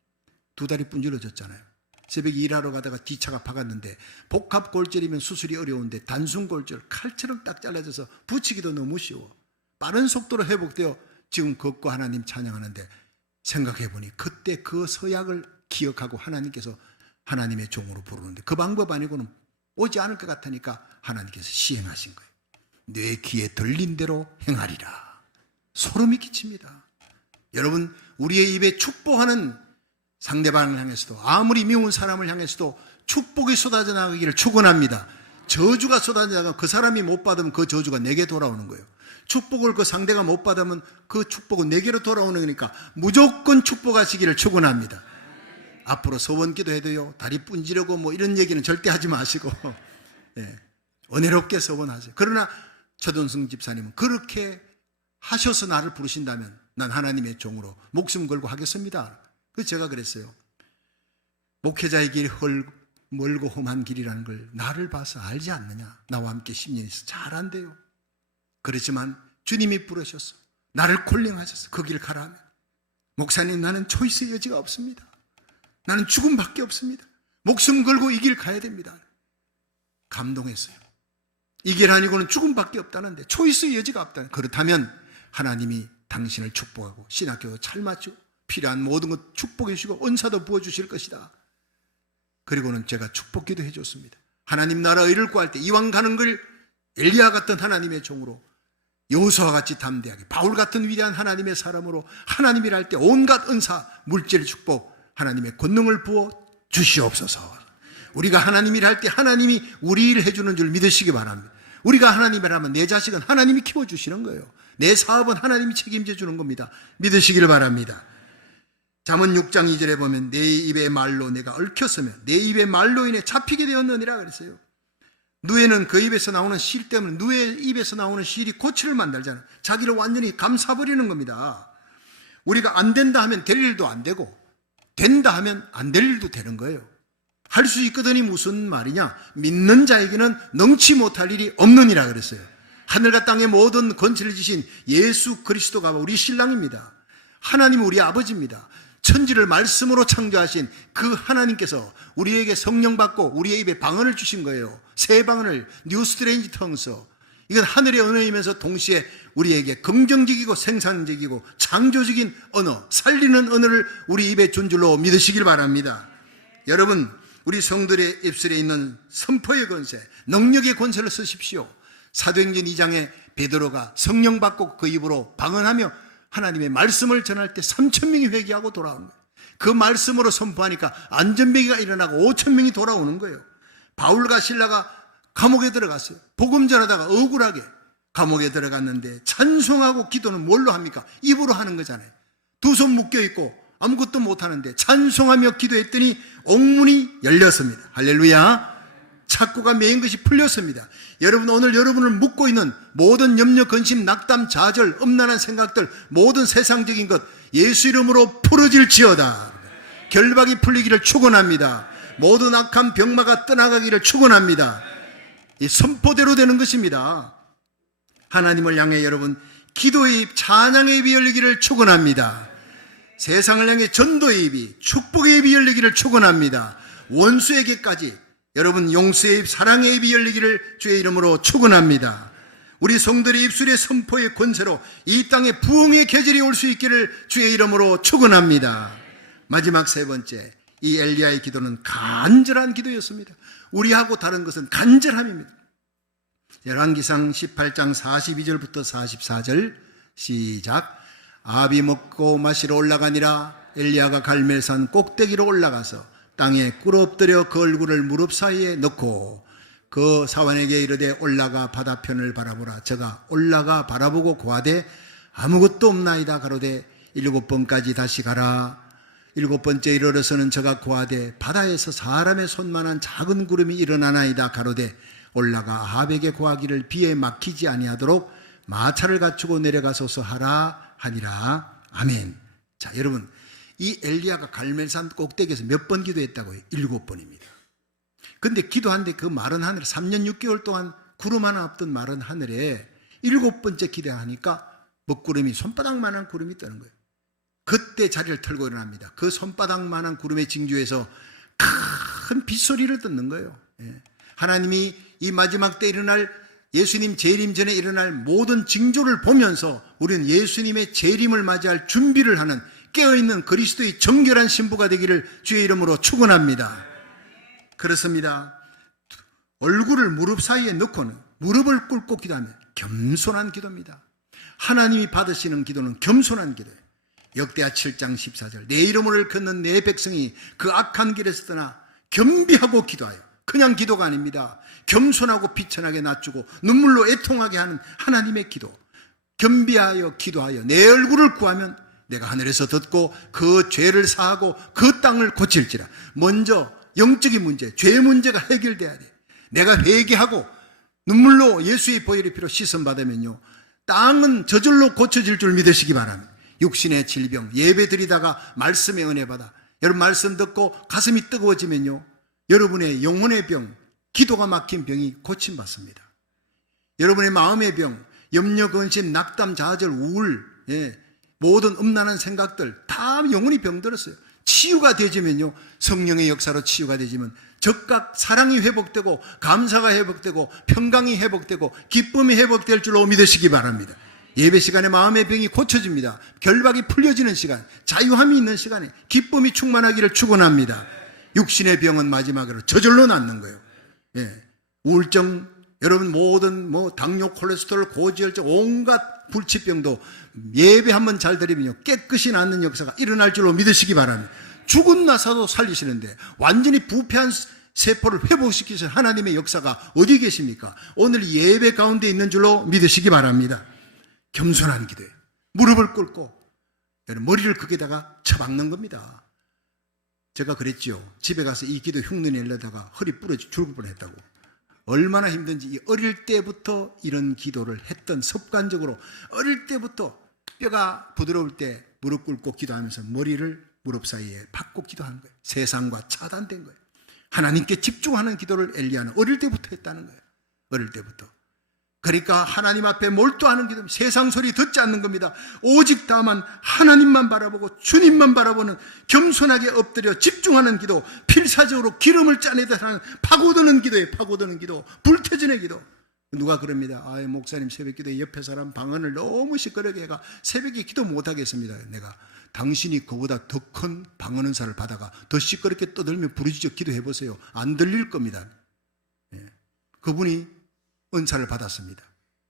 2다리 분질러졌잖아요. 새벽에 일하러 가다가 뒤차가 박았는데, 복합골절이면 수술이 어려운데 단순골절 칼처럼 딱 잘라져서 붙이기도 너무 쉬워. 빠른 속도로 회복되어 지금 걷고 하나님 찬양하는데, 생각해보니 그때 그 서약을 기억하고 하나님께서 하나님의 종으로 부르는데 그 방법 아니고는 오지 않을 것 같으니까 하나님께서 시행하신 거예요. 내 귀에 들린 대로 행하리라. 소름이 끼칩니다. 여러분, 우리의 입에 축복하는 상대방을 향해서도, 아무리 미운 사람을 향해서도 축복이 쏟아져 나가기를 축원합니다. 저주가 쏟아져 나가면 그 사람이 못 받으면 그 저주가 내게 돌아오는 거예요. 축복을 그 상대가 못 받으면 그 축복은 내게로 돌아오는 거니까 무조건 축복하시기를 축원합니다. 앞으로 소원 기도해도요, 다리 분지르고 뭐 이런 얘기는 절대 하지 마시고 예, 은혜롭게 소원하세요. 그러나 최돈승 집사님은 그렇게 하셔서 나를 부르신다면 난 하나님의 종으로 목숨 걸고 하겠습니다. 그래서 제가 그랬어요. 목회자의 길이 멀고 험한 길이라는 걸 나를 봐서 알지 않느냐. 나와 함께 10년 있어 잘 안돼요. 그렇지만 주님이 부르셨어. 나를 콜링하셨어. 그 길 가라 하면, 목사님 나는 초이스의 여지가 없습니다. 나는 죽음밖에 없습니다. 목숨 걸고 이 길 가야 됩니다. 감동했어요. 이 길 아니고는 죽음밖에 없다는데, 초이스의 여지가 없다는. 그렇다면 하나님이 당신을 축복하고 신학교도 잘 마치고 필요한 모든 것 축복해 주시고 은사도 부어주실 것이다. 그리고는 제가 축복기도 해줬습니다. 하나님 나라 의를 구할 때 이왕 가는 걸 엘리야 같은 하나님의 종으로, 여호수아와 같이 담대하게, 바울 같은 위대한 하나님의 사람으로 하나님이라 할 때 온갖 은사, 물질 축복, 하나님의 권능을 부어 주시옵소서. 우리가 하나님이라 할 때 하나님이 우리 일을 해주는 줄 믿으시기 바랍니다. 우리가 하나님이라면 내 자식은 하나님이 키워주시는 거예요. 내 사업은 하나님이 책임져 주는 겁니다. 믿으시기를 바랍니다. 잠언 6장 2절에 보면 내 입의 말로 내가 얽혔으며 내 입의 말로 인해 잡히게 되었느니라 그랬어요. 누에는 그 입에서 나오는 실 때문에, 누의 입에서 나오는 실이 고치를 만들잖아요. 자기를 완전히 감싸버리는 겁니다. 우리가 안 된다 하면 될 일도 안 되고, 된다 하면 안 될 일도 되는 거예요. 할 수 있거든이 무슨 말이냐? 믿는 자에게는 능치 못할 일이 없느니라 그랬어요. 하늘과 땅의 모든 건설을 지신 예수 그리스도가 우리 신랑입니다. 하나님은 우리 아버지입니다. 천지를 말씀으로 창조하신 그 하나님께서 우리에게 성령 받고 우리의 입에 방언을 주신 거예요. 새 방언을, 뉴 스트레인지 텅스. 이건 하늘의 언어이면서 동시에 우리에게 긍정적이고 생산적이고 창조적인 언어, 살리는 언어를 우리 입에 준 줄로 믿으시길 바랍니다. 여러분, 우리 성들의 입술에 있는 선포의 권세, 능력의 권세를 쓰십시오. 사도행전 2장에 베드로가 성령 받고 그 입으로 방언하며 하나님의 말씀을 전할 때 3,000명이 회개하고 돌아오는 거예요. 그 말씀으로 선포하니까 안전병기가 일어나고 5,000명이 돌아오는 거예요. 바울과 실라가 감옥에 들어갔어요. 복음 전하다가 억울하게 감옥에 들어갔는데 찬송하고 기도는 뭘로 합니까? 입으로 하는 거잖아요. 두 손 묶여 있고 아무것도 못하는데 찬송하며 기도했더니 옥문이 열렸습니다. 할렐루야. 착고가 메인 것이 풀렸습니다. 여러분, 오늘 여러분을 묶고 있는 모든 염려, 근심, 낙담, 좌절, 음란한 생각들, 모든 세상적인 것 예수 이름으로 풀어질지어다. 결박이 풀리기를 축원합니다. 모든 악한 병마가 떠나가기를 축원합니다. 이 선포대로 되는 것입니다. 하나님을 향해 여러분 기도의 입, 찬양의 입이 열리기를 축원합니다. 세상을 향해 전도의 입이, 축복의 입이 열리기를 축원합니다. 원수에게까지 여러분 용서의 입, 사랑의 입이 열리기를 주의 이름으로 축원합니다. 우리 성들의 입술의 선포의 권세로 이 땅에 부흥의 계절이 올 수 있기를 주의 이름으로 축원합니다. 마지막 세 번째, 이 엘리야의 기도는 간절한 기도였습니다. 우리하고 다른 것은 간절함입니다. 열왕기상 18장 42절부터 44절 시작. 아비 먹고 마시러 올라가니라. 엘리야가 갈멜산 꼭대기로 올라가서 땅에 꿇어엎드려 그 얼굴을 무릎 사이에 넣고 그 사환에게 이르되 올라가 바다편을 바라보라. 저가 올라가 바라보고 고하되 아무것도 없나이다. 가로되 7번까지 다시 가라. 7번째 이르러서는 저가 고하되 바다에서 사람의 손만한 작은 구름이 일어나나이다. 가로되 올라가 아합에게 고하기를 비에 막히지 아니하도록 마차를 갖추고 내려가소서 하라 하니라. 아멘. 자, 여러분, 이 엘리야가 갈멜산 꼭대기에서 몇 번 기도했다고요? 7번입니다. 근데 기도하는데 그 마른 하늘에 3년 6개월 동안 구름 하나 없던 마른 하늘에 7번째 기도하니까 먹구름이 손바닥만한 구름이 뜨는 거예요. 그때 자리를 털고 일어납니다. 그 손바닥만한 구름의 징조에서 큰 빗소리를 듣는 거예요. 하나님이 이 마지막 때 일어날, 예수님 재림 전에 일어날 모든 징조를 보면서 우리는 예수님의 재림을 맞이할 준비를 하는 깨어있는 그리스도의 정결한 신부가 되기를 주의 이름으로 축원합니다. 그렇습니다. 얼굴을 무릎 사이에 넣고는 무릎을 꿇고 기도하면 겸손한 기도입니다. 하나님이 받으시는 기도는 겸손한 기도예요. 역대하 7장 14절 내 이름을 일컫는 내 백성이 그 악한 길에서 떠나 겸비하고 기도하여, 그냥 기도가 아닙니다. 겸손하고 비천하게 낮추고 눈물로 애통하게 하는 하나님의 기도, 겸비하여 기도하여 내 얼굴을 구하면 내가 하늘에서 듣고 그 죄를 사하고 그 땅을 고칠지라. 먼저 영적인 문제, 죄 문제가 해결돼야 돼. 내가 회개하고 눈물로 예수의 보혈의 피로 씻음받으면요, 땅은 저절로 고쳐질 줄 믿으시기 바랍니다. 육신의 질병, 예배 드리다가 말씀의 은혜 받아 여러분 말씀 듣고 가슴이 뜨거워지면요, 여러분의 영혼의 병, 기도가 막힌 병이 고침받습니다. 여러분의 마음의 병, 염려, 근심, 낙담, 좌절, 우울, 모든 음란한 생각들 다 영혼이 병들었어요. 치유가 되지면요, 성령의 역사로 치유가 되지면 즉각 사랑이 회복되고 감사가 회복되고 평강이 회복되고 기쁨이 회복될 줄로 믿으시기 바랍니다. 예배 시간에 마음의 병이 고쳐집니다. 결박이 풀려지는 시간, 자유함이 있는 시간에 기쁨이 충만하기를 축원합니다. 육신의 병은 마지막으로 저절로 낫는 거예요. 우울증, 여러분 모든 당뇨, 콜레스테롤, 고지혈증, 온갖 불치병도 예배 한번 잘 드리면요, 깨끗이 낫는 역사가 일어날 줄로 믿으시기 바랍니다. 죽은 나사도 살리시는데 완전히 부패한 세포를 회복시키신 하나님의 역사가 어디 계십니까? 오늘 예배 가운데 있는 줄로 믿으시기 바랍니다. 겸손한 기도에 무릎을 꿇고 머리를 거기다가 쳐박는 겁니다. 제가 그랬죠. 집에 가서 이 기도 흉내 내려다가 허리 부러져 죽을 뻔했다고. 얼마나 힘든지 어릴 때부터 이런 기도를 했던, 습관적으로 어릴 때부터 뼈가 부드러울 때 무릎 꿇고 기도하면서 머리를 무릎 사이에 박고 기도하는 거예요. 세상과 차단된 거예요. 하나님께 집중하는 기도를 엘리야는 어릴 때부터 했다는 거예요. 어릴 때부터. 그러니까 하나님 앞에 몰두하는 기도, 세상 소리 듣지 않는 겁니다. 오직 다만 하나님만 바라보고 주님만 바라보는 겸손하게 엎드려 집중하는 기도, 필사적으로 기름을 짜내듯 하는 파고드는 기도에 파고드는 기도, 불태진의 기도. 누가 그럽니다. 목사님 새벽 기도에 옆에 사람 방언을 너무 시끄럽게 해가 새벽에 기도 못하겠습니다. 내가 당신이 그보다 더 큰 방언 은사를 받아가 더 시끄럽게 떠들며 부르짖어 기도해보세요. 안 들릴 겁니다. 그분이 은사를 받았습니다.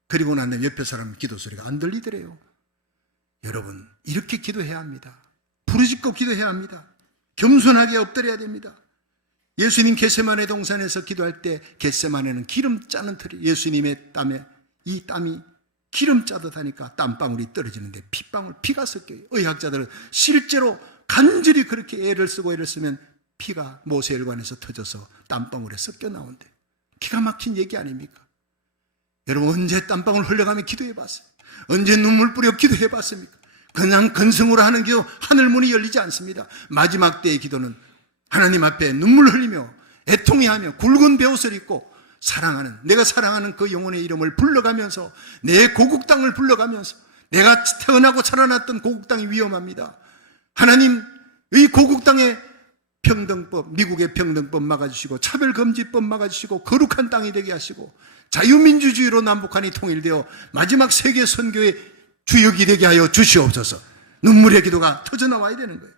그리고 난 다음에 옆에 사람 기도 소리가 안 들리더래요. 여러분, 이렇게 기도해야 합니다. 부르짖고 기도해야 합니다. 겸손하게 엎드려야 됩니다. 예수님 겟세마네 동산에서 기도할 때 겟세마네는 기름 짜는 틀이, 예수님의 땀에 이 땀이 기름 짜듯 하니까 땀방울이 떨어지는데 피가 섞여요. 의학자들은 실제로 간절히 그렇게 애를 쓰면 피가 모세혈관에서 터져서 땀방울에 섞여 나온대. 기가 막힌 얘기 아닙니까? 여러분, 언제 땀방울 흘려가며 기도해봤어요? 언제 눈물 뿌려 기도해봤습니까? 그냥 근성으로 하는 기도, 하늘문이 열리지 않습니다. 마지막 때의 기도는 하나님 앞에 눈물 흘리며 애통해하며 굵은 베옷을 입고 사랑하는, 내가 사랑하는 그 영혼의 이름을 불러가면서, 내 고국 땅을 불러가면서, 내가 태어나고 자라났던 고국 땅이 위험합니다. 하나님, 이 고국 땅의 평등법, 미국의 평등법 막아주시고 차별금지법 막아주시고 거룩한 땅이 되게 하시고 자유민주주의로 남북한이 통일되어 마지막 세계 선교의 주역이 되게 하여 주시옵소서. 눈물의 기도가 터져나와야 되는 거예요.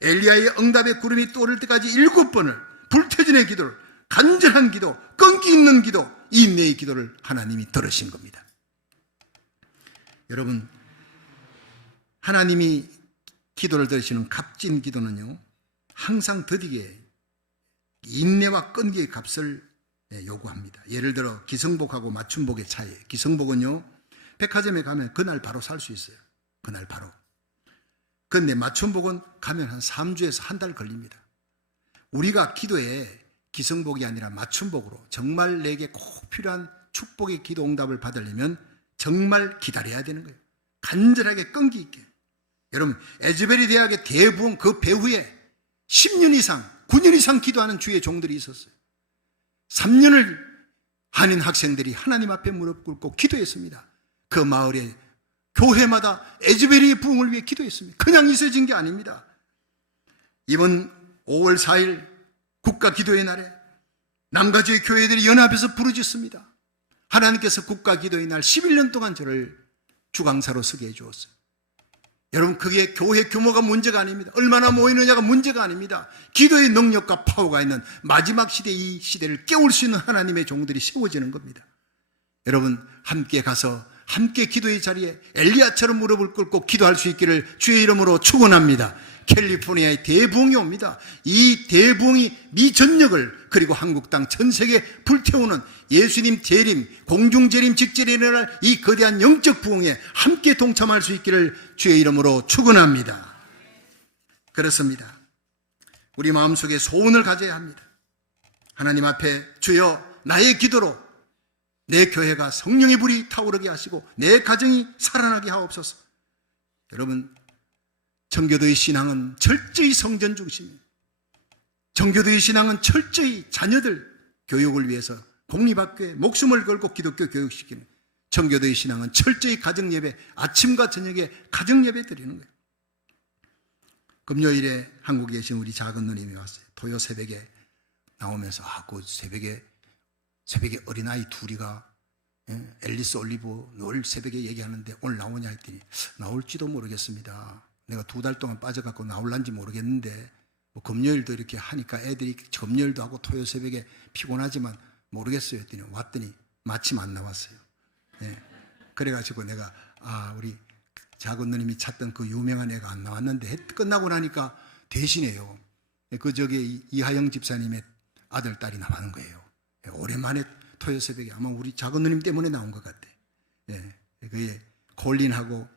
엘리야의 응답의 구름이 떠오를 때까지 7번을 불태진의 기도를, 간절한 기도, 끈기 있는 기도, 인내의 기도를 하나님이 들으신 겁니다. 여러분, 하나님이 기도를 들으시는 값진 기도는요, 항상 더디게 인내와 끈기의 값을 요구합니다. 예를 들어 기성복하고 맞춤복의 차이. 기성복은요, 백화점에 가면 그날 바로 살 수 있어요. 그날 바로. 그런데 맞춤복은 가면 한 3주에서 한 달 걸립니다. 우리가 기도에 기성복이 아니라 맞춤복으로 정말 내게 꼭 필요한 축복의 기도 응답을 받으려면 정말 기다려야 되는 거예요. 간절하게 끈기 있게. 여러분, 에즈베리 대학의 대부흥 그 배후에 10년 이상, 9년 이상 기도하는 주의 종들이 있었어요. 3년을 한인 학생들이 하나님 앞에 무릎 꿇고 기도했습니다. 그 마을에 교회마다 에즈베리의 부흥을 위해 기도했습니다. 그냥 있어진 게 아닙니다. 이번 5월 4일 국가기도의 날에 남가주의 교회들이 연합해서 부르짖습니다. 하나님께서 국가기도의 날 11년 동안 저를 주강사로 서게 해주었어요. 여러분, 그게 교회 규모가 문제가 아닙니다. 얼마나 모이느냐가 문제가 아닙니다. 기도의 능력과 파워가 있는 마지막 시대, 이 시대를 깨울 수 있는 하나님의 종들이 세워지는 겁니다. 여러분, 함께 가서 함께 기도의 자리에 엘리야처럼 무릎을 꿇고 기도할 수 있기를 주의 이름으로 축원합니다. 캘리포니아의 대부흥이 옵니다. 이 대부흥이 미 전역을 그리고 한국 땅 전 세계 불태우는 예수님 재림, 공중 재림 직전에 일어날 이 거대한 영적 부흥에 함께 동참할 수 있기를 주의 이름으로 축원합니다. 그렇습니다. 우리 마음속에 소원을 가져야 합니다. 하나님 앞에 주여 나의 기도로 내 교회가 성령의 불이 타오르게 하시고 내 가정이 살아나게 하옵소서. 여러분, 정교도의 신앙은 철저히 성전 중심입니다. 정교도의 신앙은 철저히 자녀들 교육을 위해서 공립학교에 목숨을 걸고 기독교 교육시키는, 정교도의 신앙은 철저히 가정예배, 아침과 저녁에 가정예배 드리는 거예요. 금요일에 한국에 계신 우리 작은 누님이 왔어요. 토요 새벽에 나오면서 그 새벽에 어린아이 둘이가 앨리스 올리브 늘 새벽에 얘기하는데 오늘 나오냐 했더니 나올지도 모르겠습니다. 내가 2달 동안 빠져갖고 나올란지 모르겠는데 뭐 금요일도 이렇게 하니까 애들이 금요일도 하고 토요 새벽에 피곤하지만 모르겠어요 했더니 왔더니 마침 안 나왔어요. 그래가지고 내가 우리 작은 누님이 찾던 그 유명한 애가 안 나왔는데 끝나고 나니까 대신에요. 이하영 집사님의 아들, 딸이 나가는 거예요. 오랜만에 토요 새벽에 아마 우리 작은 누님 때문에 나온 것 같아. 그게 콜린하고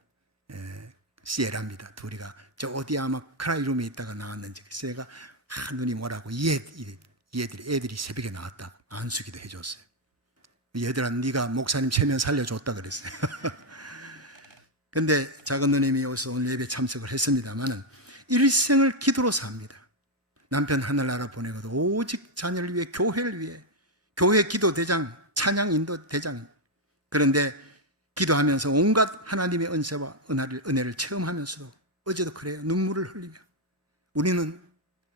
시에라입니다. 둘이가 저 어디 아마 크라이룸에 있다가 나왔는지. 그래서 누님 오라고 애들이 새벽에 나왔다. 안수기도 해줬어요. 얘들아 네가 목사님 체면 살려줬다 그랬어요. 근데 작은 누님이 여기서 오늘 예배 참석을 했습니다만은 일생을 기도로 삽니다. 남편 하늘나라 보내고도 오직 자녀를 위해, 교회를 위해, 교회 기도 대장, 찬양 인도 대장. 그런데 기도하면서 온갖 하나님의 은혜와 은혜를 체험하면서도 어제도 그래요. 눈물을 흘리며 우리는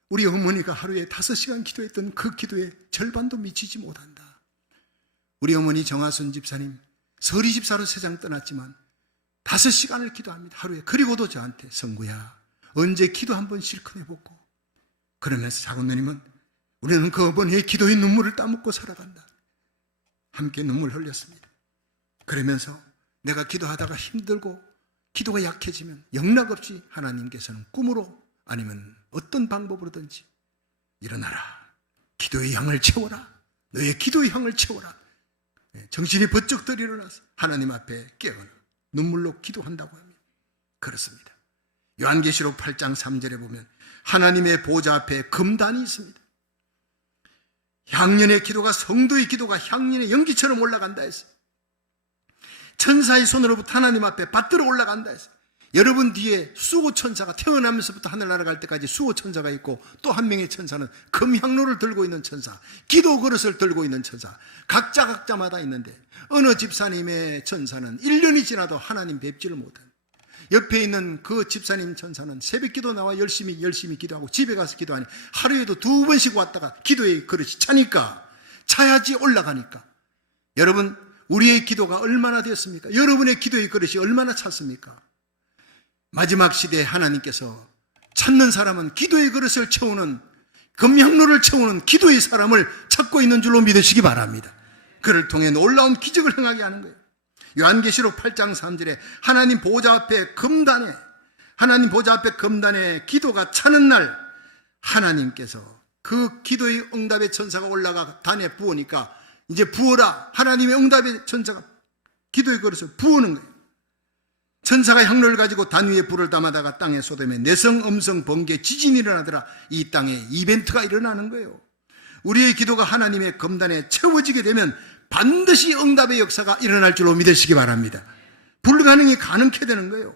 우리 어머니가 하루에 5시간 기도했던 그 기도에 절반도 미치지 못한다. 우리 어머니 정하순 집사님 서리 집사로 세상 떠났지만 5시간을 기도합니다. 하루에. 그리고도 저한테 성구야 언제 기도 한번 실컷 해보고. 그러면서 작은 누님은 우리는 그 어머니의 기도의 눈물을 따먹고 살아간다. 함께 눈물 흘렸습니다. 그러면서 내가 기도하다가 힘들고 기도가 약해지면 영락없이 하나님께서는 꿈으로 아니면 어떤 방법으로든지 일어나라. 기도의 향을 채워라. 너의 기도의 향을 채워라. 정신이 번쩍 들어 일어나서 하나님 앞에 깨어나 눈물로 기도한다고 합니다. 그렇습니다. 요한계시록 8장 3절에 보면 하나님의 보좌 앞에 금단이 있습니다. 향년의 기도가, 성도의 기도가 향년의 연기처럼 올라간다 했어요. 천사의 손으로부터 하나님 앞에 받들어 올라간다 했어요. 여러분 뒤에 수호천사가 태어나면서부터 하늘 날아갈 때까지 수호천사가 있고 또 한 명의 천사는 금향로를 들고 있는 천사, 기도 그릇을 들고 있는 천사, 각자마다 있는데 어느 집사님의 천사는 1년이 지나도 하나님 뵙지를 못한, 옆에 있는 그 집사님 천사는 새벽기도 나와 열심히 기도하고 집에 가서 기도하니 하루에도 2번씩 왔다가 기도의 그릇이 차니까, 차야지 올라가니까. 여러분, 우리의 기도가 얼마나 되었습니까? 여러분의 기도의 그릇이 얼마나 찼습니까? 마지막 시대에 하나님께서 찾는 사람은 기도의 그릇을 채우는, 금향로를 채우는 기도의 사람을 찾고 있는 줄로 믿으시기 바랍니다. 그를 통해 놀라운 기적을 행하게 하는 거예요. 요한계시록 8장 3절에 하나님 보좌 앞에 금단에 기도가 차는 날 하나님께서 그 기도의 응답의 천사가 올라가 단에 부으니까 이제 부어라. 하나님의 응답의 천사가 기도의 그릇을 부으는 거예요. 천사가 향로를 가지고 단 위에 불을 담아다가 땅에 쏟으며 내성, 음성, 번개, 지진이 일어나더라. 이 땅에 이벤트가 일어나는 거예요. 우리의 기도가 하나님의 금단에 채워지게 되면 반드시 응답의 역사가 일어날 줄로 믿으시기 바랍니다. 불가능이 가능케 되는 거예요.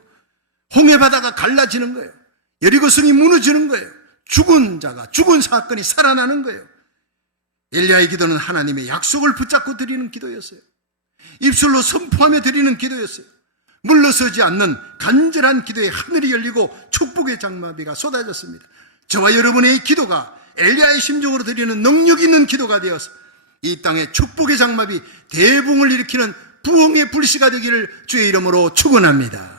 홍해바다가 갈라지는 거예요. 여리고성이 무너지는 거예요. 죽은 사건이 살아나는 거예요. 엘리야의 기도는 하나님의 약속을 붙잡고 드리는 기도였어요. 입술로 선포하며 드리는 기도였어요. 물러서지 않는 간절한 기도에 하늘이 열리고 축복의 장마비가 쏟아졌습니다. 저와 여러분의 기도가 엘리야의 심정으로 드리는 능력 있는 기도가 되어서 이 땅에 축복의 장마비, 대붕을 일으키는 부흥의 불씨가 되기를 주의 이름으로 축원합니다.